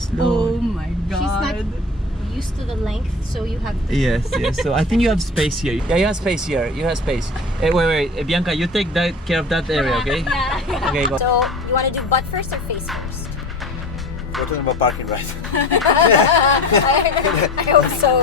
Slow. Oh my god. She's not used to the length, so you have to... Yes. So I think you have space here. Yeah, you have space here. You have space. Wait. Bianca, you take care of that area, okay? Yeah. Okay, go. So, you want to do butt first or face first? We're talking about parking, right? I hope so.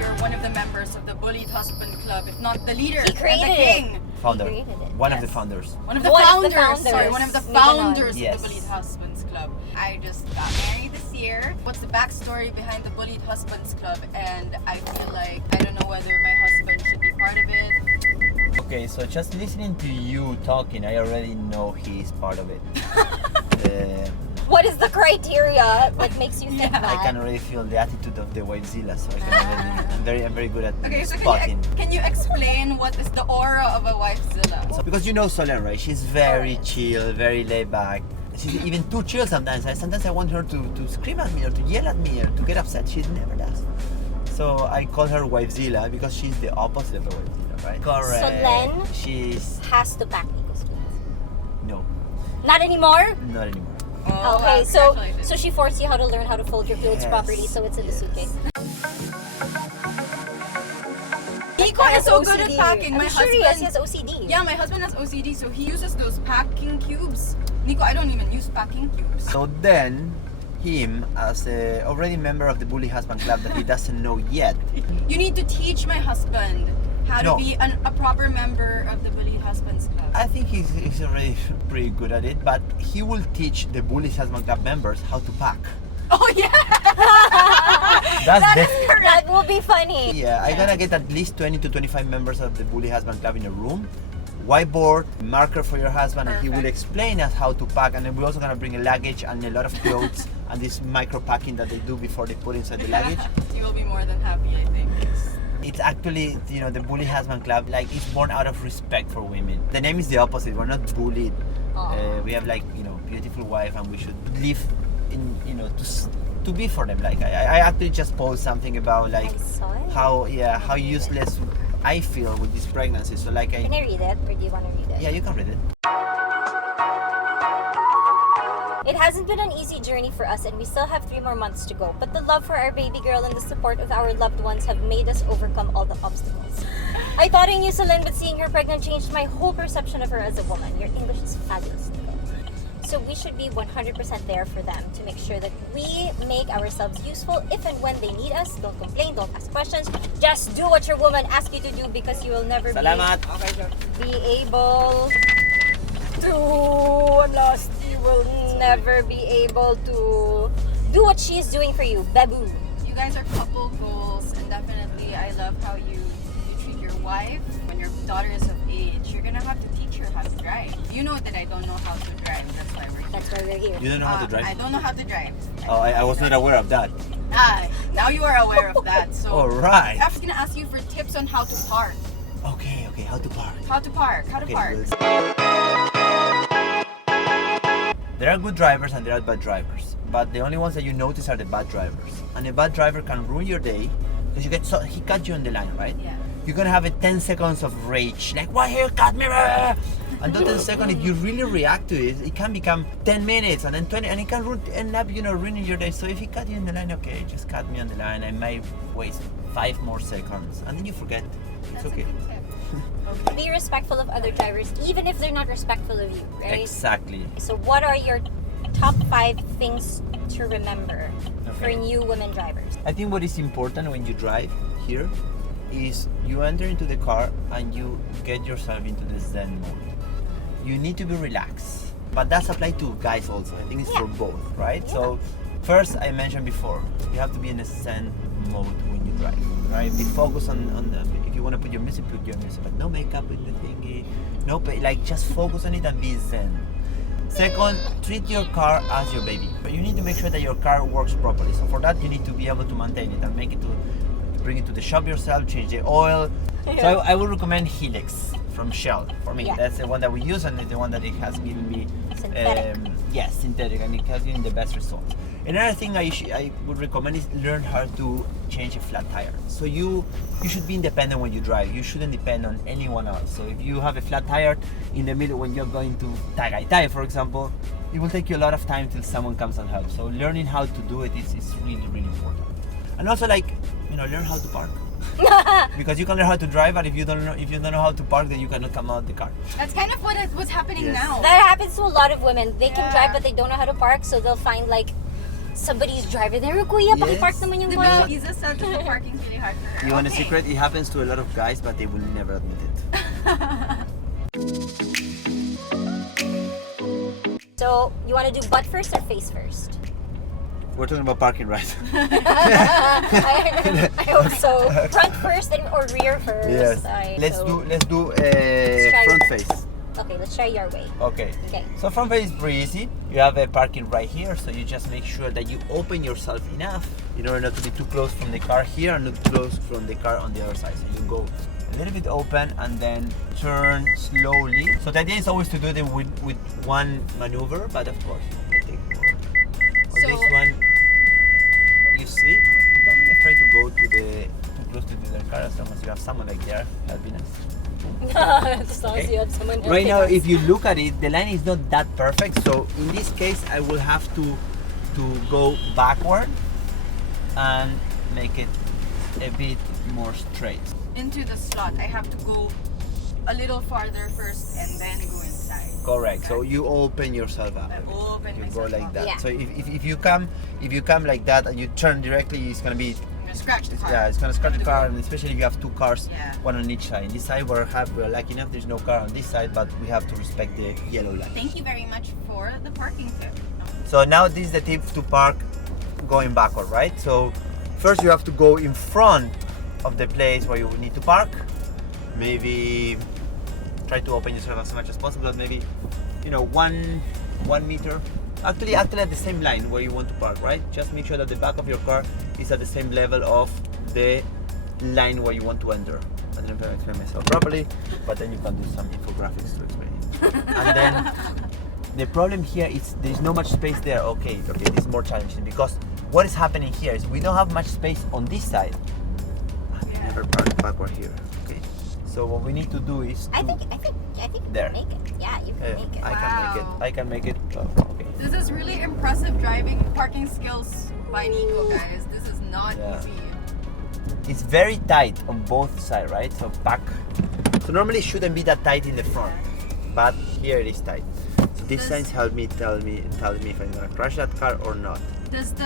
You're one of the members of the Bullied Husband Club, if not the leader He created and the king. it. Founder. He created it. One of the Yes. founders. One of the One of the founders. founders. Sorry, one of the Moving on. founders Yes. of the Bullied Husbands Club. I just got married this year. What's the backstory behind the Bullied Husbands Club? And I feel like I don't know whether my husband should be part of it. Okay, so just listening to you talking, I already know he's part of it. What is the criteria that makes you think Yeah. that? I can already feel the attitude of the wifezilla, so I can already, I'm very good at Okay, so spotting. can you explain what is the aura of a wifezilla? So, because you know Solen, right? She's very chill, very laid back. She's even too chill sometimes. Sometimes I want her to scream at me or to yell at me or to get upset. She never does. So I call her wifezilla because she's the opposite of a wifezilla, right? Correct. Solen She's has to pack Nico's clothes. no, Not anymore? not anymore. Oh, Okay, wow, so congratulations. she forced you how to learn how to fold your clothes Yes, properly, so it's in the yes. suitcase. Nico is so good at OCD. packing. I'm My sure husband, he has OCD. yeah, my husband has OCD, so he uses those packing cubes. Nico, I don't even use packing cubes. So then, him as a already member of the Bully Husband Club that he doesn't know yet. You need to teach my husband how No. to be a proper member of the Bullied Husbands Club. I think he's already pretty good at it, but he will teach the Bully Husband Club members how to pack. Oh yeah! That's the That will be funny. Yeah, I'm gonna get at least 20 to 25 members of the Bully Husband Club in a room, whiteboard, marker for your husband, and he will Perfect. explain us how to pack. And then we're also gonna bring a luggage and a lot of clothes and this micro packing that they do before they put inside the luggage. You will be more than happy, I think. It's actually, the Bully Husband Club, like, it's born out of respect for women. The name is the opposite. We're not bullied. We have, like, beautiful wife, and we should live in, to be for them. Like, I actually just posted something about, like, I saw it. how useless I feel with this pregnancy. So, like, Can I read it, or do you want to read it? yeah, you can read it. It hasn't been an easy journey for us, and we still have 3 more months to go. But the love for our baby girl and the support of our loved ones have made us overcome all the obstacles. I thought I knew Solen, but seeing her pregnant changed my whole perception of her as a woman. Your English is fabulous, Nico. So we should be 100% there for them to make sure that we make ourselves useful if and when they need us. Don't complain, don't ask questions. Just do what your woman asks you to do, because you will never Salamat! be able to... I'm lost. You will never be able to do what she is doing for you. Babu. You guys are couple goals, and definitely I love how you treat your wife. When your daughter is of age, you're gonna have to teach her how to drive. You know that I don't know how to drive. That's why we're here. That's why we're here. You don't know how to I drive? don't know how to drive. Oh, I was not aware of that. Now you are aware of that. So Alright. I'm gonna ask you for tips on how to park. Okay, how to park. How to park. How to Okay, park. There are good drivers and there are bad drivers, but the only ones that you notice are the bad drivers. And a bad driver can ruin your day because he cut you on the line, right? Yeah. You're gonna have a 10 seconds of rage, like, why you cut me? And that 10 seconds, if you really react to it, it can become 10 minutes and then 20, and it can end up, ruining your day. So if he cut you on the line, okay, just cut me on the line. I might waste 5 more seconds, and then you forget. It's That's okay. a good tip. Be respectful of other drivers, even if they're not respectful of you, right? Exactly. So what are your top 5 things to remember for Okay. new women drivers? I think what is important when you drive here is you enter into the car and you get yourself into the Zen mode. You need to be relaxed, but that's applied to guys also. I think it's for both, right? Yeah. So first, I mentioned before, you have to be in a Zen mode when you drive, right? Be focused on if you want to put your music, but no makeup with the thingy, like just focus on it and be Zen. Second, treat your car as your baby. But you need to make sure that your car works properly. So for that, you need to be able to maintain it and bring it to the shop yourself, change the oil. Yeah. So I would recommend Helix from Shell. For me, Yeah. that's the one that we use, and it's the one that it has given me Synthetic. synthetic, and it has given the best results. Another thing I would recommend is learn how to change a flat tire. So you should be independent when you drive. You shouldn't depend on anyone else. So if you have a flat tire in the middle when you're going to Tagaytay, for example, it will take you a lot of time till someone comes and helps. So learning how to do it is really, really important. And also, like, you know, learn how to park. Because you can learn how to drive, but if you don't know how to park, then you cannot come out the car. That's kind of what's happening Yes. now. That happens to a lot of women. They can Yeah. drive but they don't know how to park, so they'll find like somebody's driving there. Kuya, pakipark Yes. naman yung Diba, kotse. Isa said that the parking's really hard for her. You want a Okay. secret? It happens to a lot of guys, but they will never admit it. So, you want to do butt first or face first? We're talking about parking, right? I hope so. Front first or rear first? Yes. Let's do try front it. face. Okay, let's try your way. Okay. Okay. So front face is pretty easy. You have a parking right here, so you just make sure that you open yourself enough in order not to be too close from the car here and not too close from the car on the other side. So you go a little bit open and then turn slowly. So the idea is always to do it with one maneuver, but of course you take more. On So- this one, you see, don't be afraid to go too close to the other car as long as you have someone like there. That'd be nice. As long as Okay. you have someone Right helping now, us. if you look at it, the line is not that perfect. So in this case, I will have to go backward and make it a bit more straight. Into the slot, I have to go a little farther first and then go inside. Correct. So you open yourself up. I open You myself go like up. that. Yeah. So if you come like that and you turn directly, it's gonna be I'm gonna scratch the car. yeah, it's gonna scratch the car, and especially if you have two cars, Yeah. one on each side. This side we're lucky enough. There's no car on this side, but we have to respect the yellow line. Thank you very much for the parking tip. So now this is the tip to park going backward, right? So first you have to go in front of the place where you need to park. Maybe try to open yourself as much as possible. Maybe, you know, one meter. Actually at the same line where you want to park, right? Just make sure that the back of your car is at the same level of the line where you want to enter. I don't know if I explain myself properly, but then you can do some infographics to explain it. And then the problem here is there's no much space there. Okay, this is more challenging because what is happening here is we don't have much space on this side. Yeah. Never park backward here. Okay, so what we need to do is I think you There. can make it. Yeah, you can make it. I can make it. Oh, okay. This is really impressive parking skills by Nico, guys. This is not Yeah. easy. It's very tight on both sides, right? So back. So normally it shouldn't be that tight in the front, but here it is tight. So these signs help me tell me if I'm gonna crash that car or not. Does the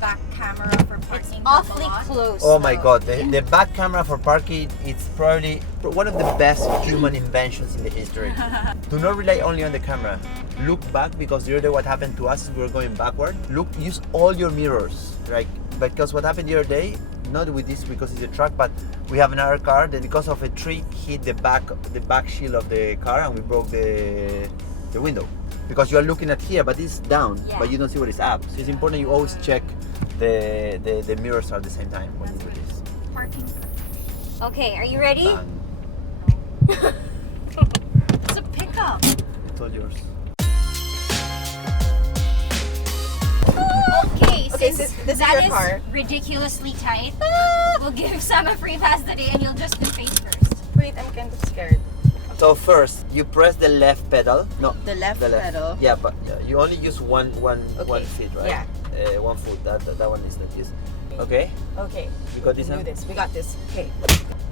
back camera for It's parking awfully help a lot? close. Oh my though. god, the back camera for parking, it's probably one of the best human inventions in the history. Do not rely only on the camera. Look back, because the other day what happened to us is we were going backward. Use all your mirrors, like, because what happened the other day, not with this because it's a truck, but we have another car that because of a tree hit the back shield of the car and we broke the window. Because you are looking at here, but it's down, Yeah. but you don't see what is up. So it's important you always check the mirrors at the same time when you do this. Parking. Okay, are you ready? Bang. It's a pickup. It's all yours. Okay, Okay, since this is that your is car. ridiculously tight, we'll give Sam a free pass today and you'll just do face first. Wait, I'm kind of scared. So first, you press the left pedal. No, The left pedal. Yeah, but you only use one Okay. feet, right? Yeah. 1 foot. That one is not used. Okay. Okay. You got this We now? do this. We got this. Okay.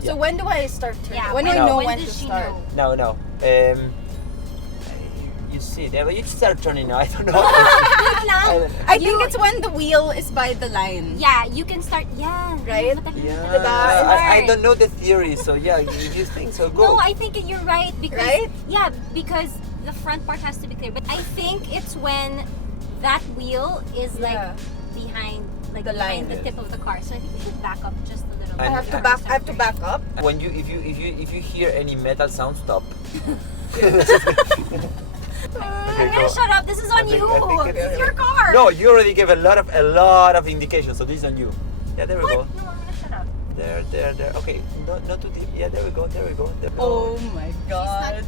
Yeah. So when do I start turning? Yeah, when do I when know when when does to she start? know? No. You see there, but you start turning now. I don't know. I think it's when the wheel is by the line. Yeah, you can start. Yeah. Right? Yeah, I don't know the theory, so yeah, if you think so, go. No, I think you're right because Right? yeah, because the front part has to be clear. But I think it's when that wheel is like Yeah. behind The behind line. the tip of the car. So I think you should back up just a little. I bit have to before I have to starting. back up. When if you hear any metal sound, stop. I'm gonna shut up. This is on you. This is your car. No, you already gave a lot of indications, so this is on you. Yeah, there we What? go. No, I'm gonna shut up. There. Okay, not too deep. Yeah, there we go. There we go. Oh my god.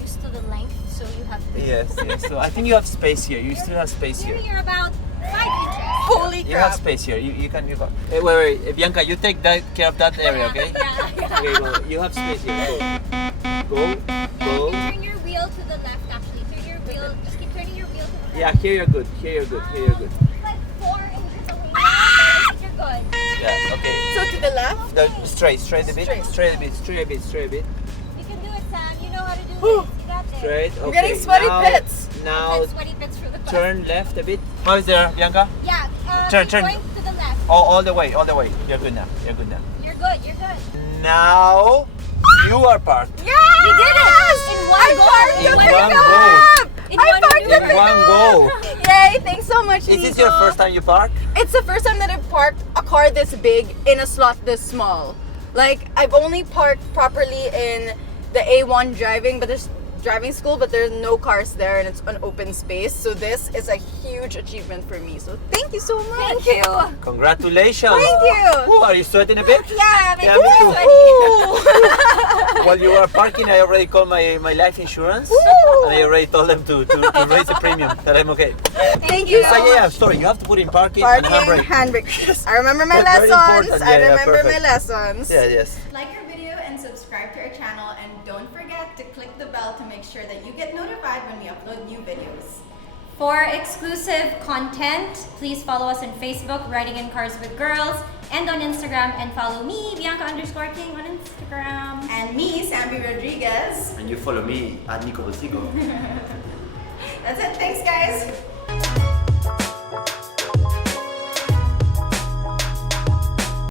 Used to the length, so you have. Yes. So I think you have space here. You still have space Here here. you're about 5 inches. Holy You have crap. space here. You can. Wait. Bianca, you take care of that area, okay? Okay, go. You have space here. Go. Turn your wheel to the left, actually. Turn your wheel. Just keep turning your wheel to the left. Yeah, here you're good. Here you're good. Like 4 inches away. But I think you're good. Yeah. Okay. So to the left? Straight a bit. Straight. Straight a bit. You can do it, Sam. You know how to do this. You got this. Straight. Okay. I'm getting sweaty pits. Now That's sweaty bits through the bus. turn left a bit. How is there, Bianca? Yeah. Turn. Keep going to the left. All the way. You're good now. You're good. Now you are parked. Yeah! You did it! In one go! In There one you go. In I one parked maneuver. In one go. Yay! Thanks so much, Is Nico. this your first time you park? It's the first time that I've parked a car this big in a slot this small. Like, I've only parked properly in the A1 driving school, but there's no cars there and it's an open space. So this is a huge achievement for me. So thank you so much. Thank you. Congratulations. Thank you. Ooh, are you sweating a bit? Yeah, Yeah, me too. Ooh. While you were parking, I already called my life insurance. Ooh. And I already told them to raise the premium, that I'm okay. Thank you. So yeah, sorry, you have to put in parking and Parking, handbrake. handbrake. I remember my That's very lessons. important. I Yeah, remember my perfect. lessons. Yeah, yes. Like our video and subscribe to our channel, and don't forget to click the bell to make sure that you get notified when we upload new videos. For exclusive content, please follow us on Facebook, Riding in Cars with Girls, and on Instagram, and follow me, Bianca_King on Instagram. And me, Sambie Rodriguez. And you follow me at Nico Bolzico. That's it. Thanks, guys.